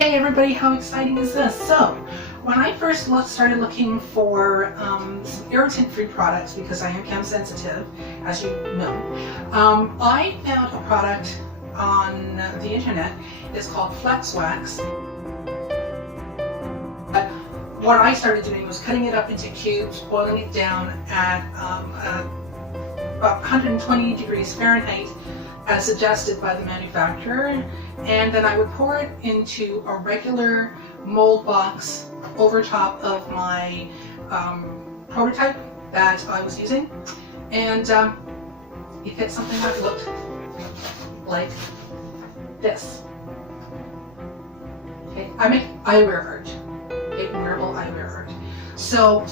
Hey everybody, how exciting is this? So, when I first started looking for some irritant-free products, because I am chem sensitive, as you know, I found a product on the internet. It's called Flex Wax. What I started doing was cutting it up into cubes, boiling it down at about 120 degrees Fahrenheit, as suggested by the manufacturer, and then I would pour it into a regular mold box over top of my prototype that I was using, and you get something that looked like this. Okay, I make eyewear art, wearable eyewear art. So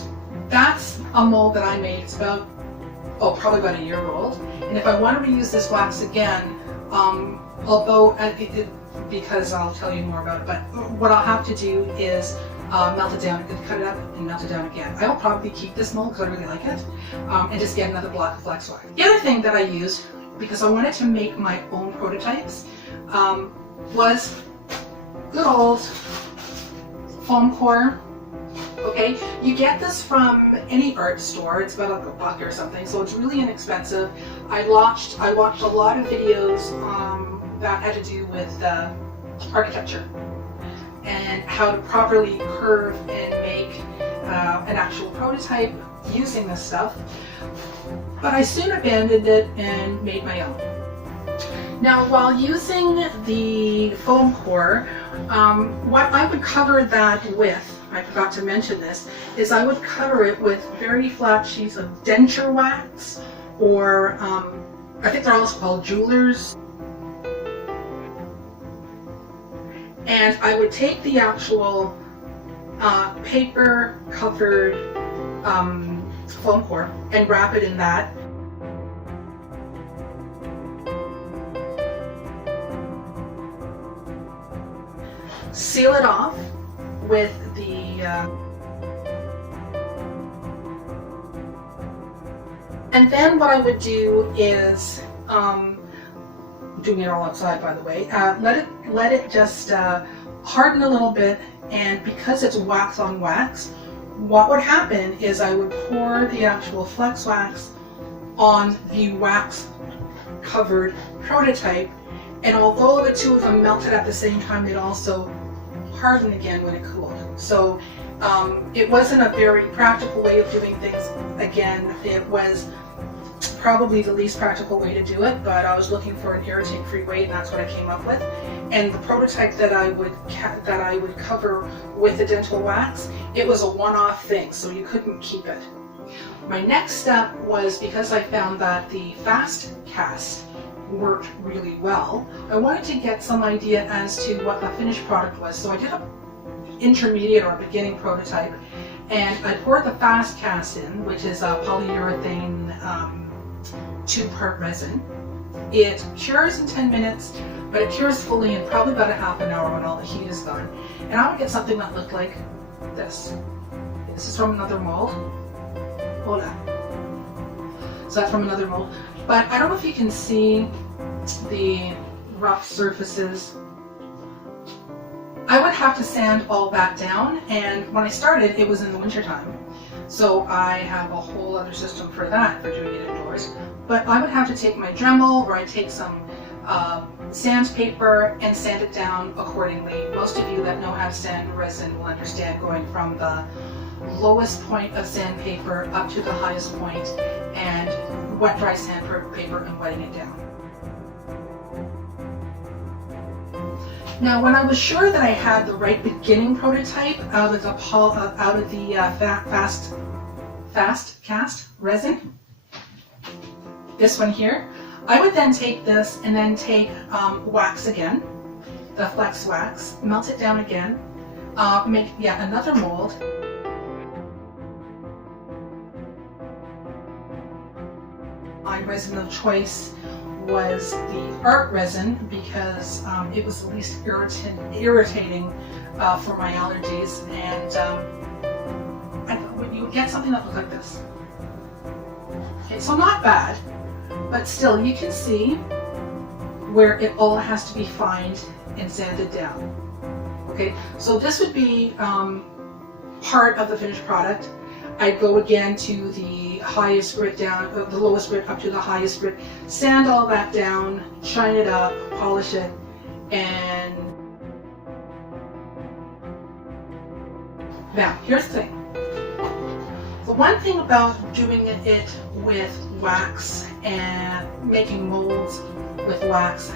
that's a mold that I made. It's about probably about a year old. And if I want to reuse this wax again, although because I'll tell you more about it, but what I'll have to do is melt it down, cut it up and melt it down again. I'll probably keep this mold because I really like it, and just get another block of flex wax. The other thing that I used, because I wanted to make my own prototypes, was good old foam core. Okay, you get this from any art store. It's about like $1 or something, so it's really inexpensive. I watched a lot of videos that had to do with architecture and how to properly curve and make an actual prototype using this stuff. But I soon abandoned it and made my own. Now, while using the foam core, what I would cover that with, I forgot to mention this, is I would cover it with very flat sheets of denture wax, or I think they're also called jewelers. And I would take the actual paper covered foam core and wrap it in that. Seal it off with the and then what I would do is doing it all outside, by the way, let it just harden a little bit, and because it's wax on wax, what would happen is I would pour the actual flex wax on the wax covered prototype, and although the two of them melted at the same time, they'd also harden again when it cooled. So it wasn't a very practical way of doing things. Again, it was probably the least practical way to do it, but I was looking for an irritant-free way, and that's what I came up with. And the prototype that I would cover with the dental wax, it was a one-off thing, so you couldn't keep it. My next step was, because I found that the fast cast worked really well, I wanted to get some idea as to what the finished product was. So I did an intermediate or a beginning prototype, and I poured the fast cast in, which is a polyurethane 2-part resin. It cures in 10 minutes, but it cures fully in probably about a half an hour when all the heat is gone. And I would get something that looked like this. This is from another mold. Hola. So that's from another mold. But I don't know if you can see the rough surfaces. I would have to sand all that down, and when I started, it was in the winter time. So I have a whole other system for that, for doing it indoors. But I would have to take my Dremel, or I'd take some sandpaper and sand it down accordingly. Most of you that know how to sand resin will understand going from the lowest point of sandpaper up to the highest point, and wet dry sandpaper and wetting it down. Now, when I was sure that I had the right beginning prototype out of the fast cast resin, this one here, I would then take this and then take wax again, the flex wax, melt it down again, make another mold. My resin of choice was the art resin, because it was the least irritating for my allergies, and you would get something that looked like this. Okay, so not bad, but still you can see where it all has to be fined and sanded down. Okay, so this would be part of the finished product. I'd go again to the highest grit down, the lowest grit up to the highest grit, sand all that down, shine it up, polish it, and now here's the thing. The one thing about doing it with wax and making molds with wax,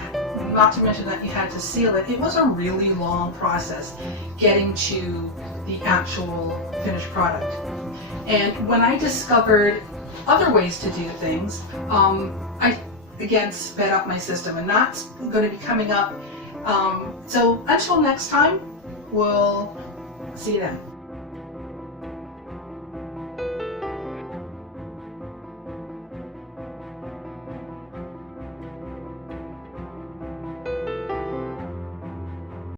not to mention that you had to seal it, it was a really long process getting to the actual finished product. And when I discovered other ways to do things, I again sped up my system, and that's going to be coming up. So until next time, we'll see you then.